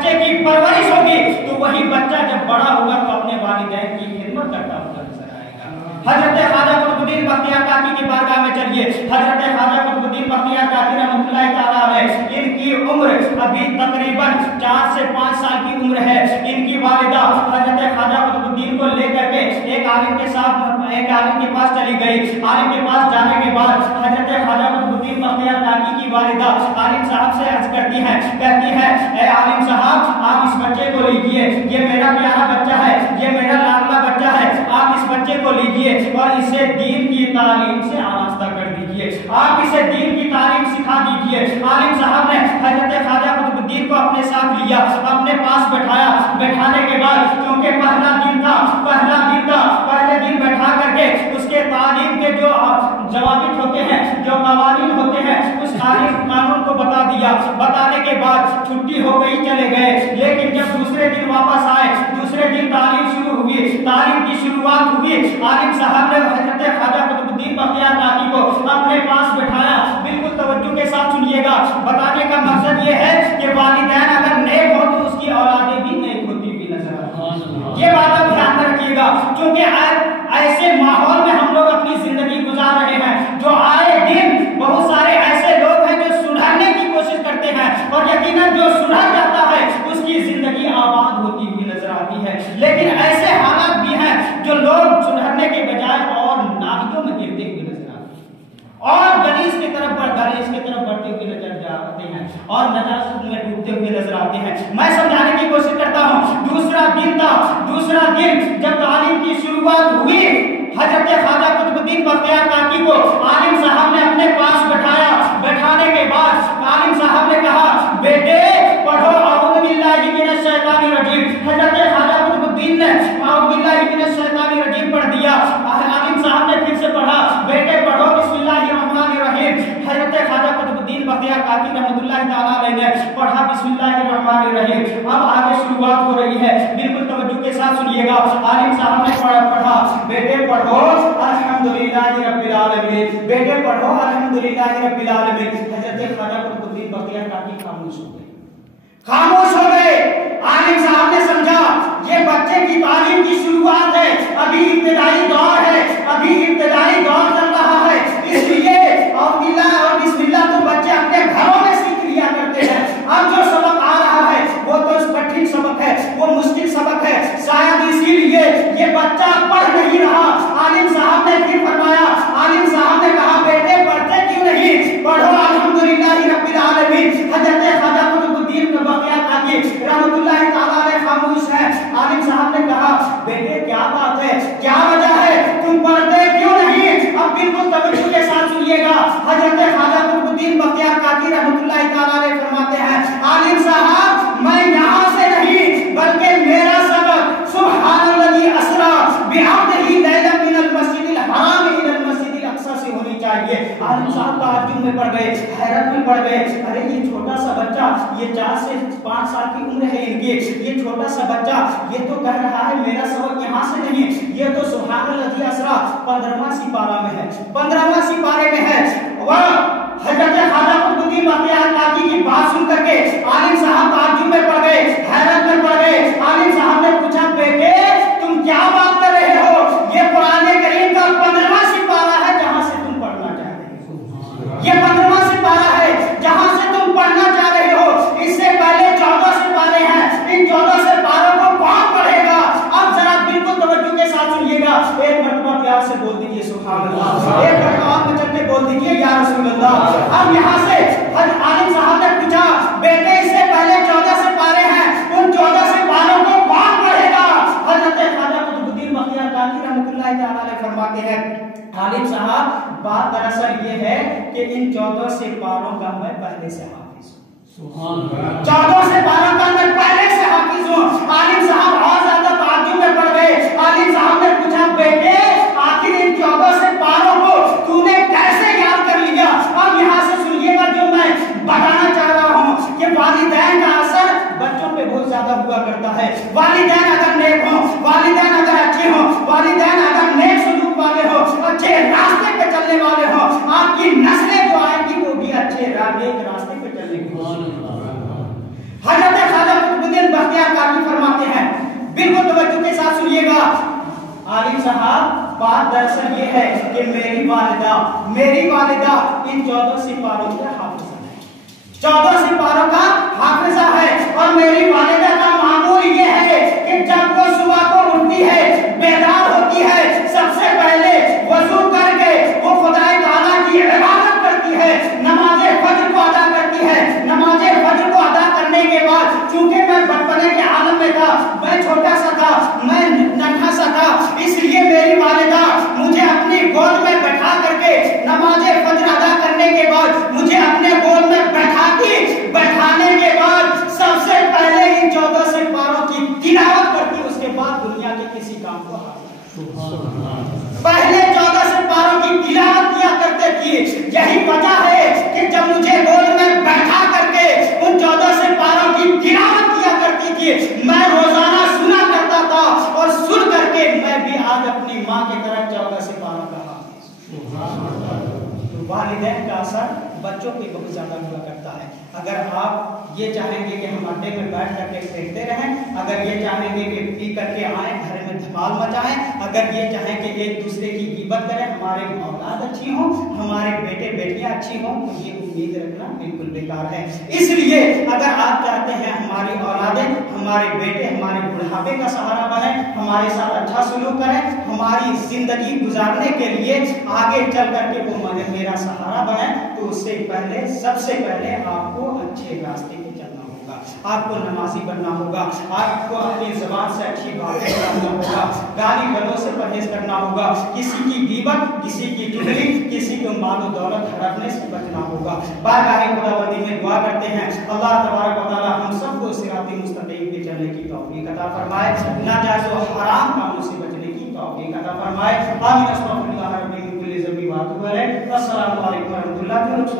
बच्चे की परवरिश होगी तो वही बच्चा जब बड़ा होगा तो अपने वालिदैन की खिदमत करता हुआ नजर आएगा। हजरत ख्वाजा कुतुबुद्दीन बख्तियार काकी की बारगाह में चलिए। हजरत ख्वाजा कुतुबुद्दीन बख्तियार काकी रहमतुल्लाह ताला अलैह, इनकी उम्र अभी तकरीबन 4 से 5 साल की उम्र है। इनकी वालिदा हजरत ख्वाजा कुतुबुद्दीन को लेकर के एक आलिम के पास चली गई। आलिम के पास जाने के बाद हजरत ख्वाजा कुतुबुद्दीन बख्तियार काकी की वालिदा आलिम साहब से अर्ज करती हैं, कहती है, ए आलिम साहब, आप इस बच्चे को लीजिए, ये मेरा प्यारा बच्चा है, ये मेरा लाडला बच्चा है, आप इस बच्चे को लीजिए और इसे दीन की तालीम से आरास्ता कर दीजिए, आप इसे दीन की तालीम सिखा दीजिए। आलिम साहब ने हजरत ख्वाजा कुतुबुद्दीन को अपने साथ लिया, अपने पास बैठाया। बैठाने के बाद क्योंकि पहला दिन था, पहले दिन बैठा करके उसके तालीम के जो जवाबित होते हैं, जो कवानीन होते हैं, उस तालीम कानून को बता दिया। बताने के बाद छुट्टी हो गई, चले गए। लेकिन जब दूसरे दिन वापस आए, दूसरे दिन तालीम शुरू हुई, तालीम की शुरुआत हुई। आलिम साहब ने हजरत ख्वाजा कुतुबुद्दीन बख्तियार काकी को अपने पास बैठाया। बिल्कुल तवज्जो के साथ सुनिएगा। बताने का मकसद ये है कि वालिदैन अगर नेक हो तो उसकी औलादें भी नेक होती हुई नजर आती। ये बात आप ध्यान में रखिएगा, क्योंकि ऐसे माहौल में हम लोग अपनी जिंदगी गुजार रहे हैं जो आए दिन बहुत सारे ऐसे लोग हैं जो सुधरने की कोशिश करते हैं और यकीनन जो सुधर जाता है उसकी जिंदगी आबाद होती हुई नजर आती है। लेकिन ऐसे हालात भी हैं जो लोग सुधरने के बजाय और नालियों में गिरते हुए नजर आते हैं और गलीस की तरफ बढ़ते हुए नजर आते हैं और नजासत में डूबते हुए नजर आते हैं। मैं समझाने की कोशिश करता हूँ। दूसरा दिन जब तालीम की शुरुआत हुई, हजरत ख्वाजा कुतुबुद्दीन बख्तियार काकी को आलिम साहब ने अपने पास बैठाया। बैठाने के बाद आलिम साहब ने कहा, बेटे पढ़ो औज़ु बिल्लाहि मिनश शैतानिर रजीम। हजरत ख्वाजा कुतुबुद्दीन ने औज़ु बिल्लाहि मिनश शैतानिर रजीम पढ़ दिया। आलिम साहब ने फिर से पढ़ा, बेटे पढ़ो बिस्मिल्लाहिर रहमानिर रहीम। हजरत ख्वाजा कुतुबुद्दीन बख्तियार काकी रहमतुल्लाह ताला अलैह ने पढ़ा बिस्मिल्लाहिर रहमानिर रहीम। अब आगे शुरुआत हो रही है, बिल्कुल तवज्जो के साथ सुनिएगा। आलिम साहब ने पढ़ा, बेटे पढ़ो अल्हम्दुलिल्लाहि रब्बिल आलमीन, बेटे पढ़ो अल्हम्दुलिल्लाहि रब्बिल आलमीन। हजरत ख्वाजा कुतुबुद्दीन बख्तियार काकी खामोश हो गए। आलिम साहब ने समझा ये बच्चे की तालीम की शुरुआत है, अभी इब्तिदाई दौर है, अभी इब्तिदाई दौर चल रहा है, इसलिए और बिस्मिल्लाह तो बच्चे अपने घरों में सीख लिया करते हैं। अब जो सबक आ रहा है वो तो कठिन सबक है, वो मुश्किल सबक है, शायद इसीलिए ये बच्चा पढ़ नहीं रहा। आलिम साहब ने फिर फरमाया, आलिम साहब ने कहा, बेटे पढ़ते क्यों नहीं, पढ़ो अल्हम्दुलिल्लाहि रब्बिल आलमीन। हजरत ख्वाजा कुतुबुद्दीन बख्तियार काकी रहमतुल्लाह ताला अलैह खामोश है। आलिम साहब ने कहा, बेटे क्या बात है, क्या वजह है, तुम पढ़ते क्यों नहीं? अब बिल्कुल तवज्जो के साथ सुनिएगा। हजरत ख्वाजा कुतुबुद्दीन बख्तियार काकी रहमतुल्लाह ताला अलैह फरमाते हैं, आलिम साहब मैं यहाँ से नहीं बल्कि मेरा सबक सुब्हानल्लज़ी अस्रा बिअब्दिही लैलन मिनल मस्जिदिल हराम इलल मस्जिदिल अक्सा से होनी चाहिए। आलिम साहब ताज्जुब में पड़ गए, हैरत में पड़ गए। अरे ये छोटा सा बच्चा, ये 4 से 5 साल की उम्र है इनकी, ये छोटा सा बच्चा ये तो कह रहा है मेरा सबक यहाँ से नहीं, ये तो सुब्हानल्लज़ी अस्रा 15वां सिपारा में है, 15वां सिपारे में है। वह हजरत ख्वाजा कुतुबुद्दीन बख्तियार काकी की बात सुन करके आलिम साहब ताज्जुब में पड़ गए, हैरत में पड़ गए। आलिम साहब ने पूछा, बेटे तुम क्या बात कर रहे हो, ये कुरान करीम का 15वां सिपारा है जहां से तुम पढ़ना चाह रहे हो, ये 15वां सिपारा है जहां से तुम पढ़ना चाह रहे हो। इससे पहले 14 सिपारे हैं, इन 14 सिपारों को कौन पढ़ेगा? अब जरा बिल्कुल तवज्जो के साथ सुनिएगा। एक मरतबा प्यार से बोल दीजिए सुभान अल्लाह, एक मरतबा आप मचल के बोल दीजिए या रसूल अल्लाह। अब यहाँ से आलिम साहब ने पूछा, बेटे इससे पहले 14 सिपारे हैं, उन 14 सिपारों को कौन पढ़ेगा? हजरत ख्वाजा कुतुबुद्दीन बख्तियार काकी रहमतुल्लाह ताला अलैह फरमाते हैं, आलिम साहब बात दरअसल ये है कि इन 14 सिपारों का मैं पहले से हाफिज हूँ, 14 सिपारों का मैं पहले से हाफिज हूँ। आलिम साहब और ज्यादा ताज्जुब में पड़ गए। आलिम साहब ने पूछा, बेटे आखिर इन 14 सिपारों को तूने कैसे याद कर लिया? अब यहाँ से सुनिएगा जो मैं बताना चाह रहा हूँ कि वालिदैन का असर बच्चों पे बहुत ज्यादा हुआ करता है। वालिदैन अगर नेक हो, वालिदैन अगर अच्छे हो, वालिदैन अगर नेक सलूक वाले हो, अच्छे रास्ते पे चलने वाले हो, आपकी नस्लें जो आएंगी वो भी अच्छे नेक रास्ते पे चलने की। हजरत ख्वाजा कुतुबुद्दीन दरअसल ये है कि मेरी वालिदा इन 14 सिपारों का हाफिजा है, 14 सिपारों का हाफिजा है। और मेरी वालिदा का मामूल ये है कि जब वो सुबह को उठती है, बेदार होती है, सबसे पहले वजू करके वो खुदाए ताला की इबादत करती है, नमाज़े फज्र को अदा करती है। नमाज़े फज्र को अदा करने के बाद, चूंकि मैं बचपने के आलम में था, मैं छोटा सा था, मैं नन्हा सा था, इसलिए मेरी वालिदा मुझे अपनी गोद में बैठा करके नमाज़े फज्र अदा करने के बाद मुझे अपने गोद में बैठाने के बाद सबसे पहले इन 14 सिपारों की तिलावत करती, उसके बाद दुनिया के किसी काम को पहले 14 सिपारों की तिलावत किया करते थे। यही वजह है कि जब मुझे गोद में बैठा करके उन 14 सिपारों की तिलावत किया करती थी, मैं रोजाना सुना करता था और सुन करके मैं भी आज अपनी माँ की तरह 14 सिपारों का वालिदैन का असर बच्चों पे बहुत ज्यादा हुआ करता है। अगर आप ये चाहेंगे कि हम अड्डे में बैठ करके खेलते रहें, अगर ये चाहेंगे कि पी करके आए घर में धमाल मचाएं, अगर ये चाहें कि एक दूसरे की गिबत करें, हमारे औलाद अच्छी हो, हमारे बेटे बेटियां अच्छी हो, तो ये उम्मीद रखना बिल्कुल बेकार है। इसलिए अगर आप चाहते हैं हमारी औलादें, हमारे बेटे हमारे बुढ़ापे का सहारा बने, हमारे साथ अच्छा सलूक करें, हमारी जिंदगी गुजारने के लिए आगे चल करके वो मेरा सहारा बने, तो उससे पहले सबसे पहले आपको अच्छे रास्ते पे चलना होगा, आपको नमाजी बनना होगा, आपको अपनी ज़बान से अच्छी बातें करना होगा, गाली गलौज से परहेज करना होगा, किसी की गिबत, किसी की चुगली, किसी को माल और दौलत हड़पने से बचना होगा। बारगाह खुदावंदी में दुआ करते हैं अल्लाह तबारक व तआला हम सबको सिराती मुस्तकीम पे चलने की तौफीक अता फरमाए, नाजायज़ व हराम कामों से बचने की तौफीक अता फरमाए। आमीन। अस्सलामु अलैकुम व रहमतुल्लाहि व बरकातहू। अस्सलामु अलैकुम व रहमतुल्लाहि व बरकातहू।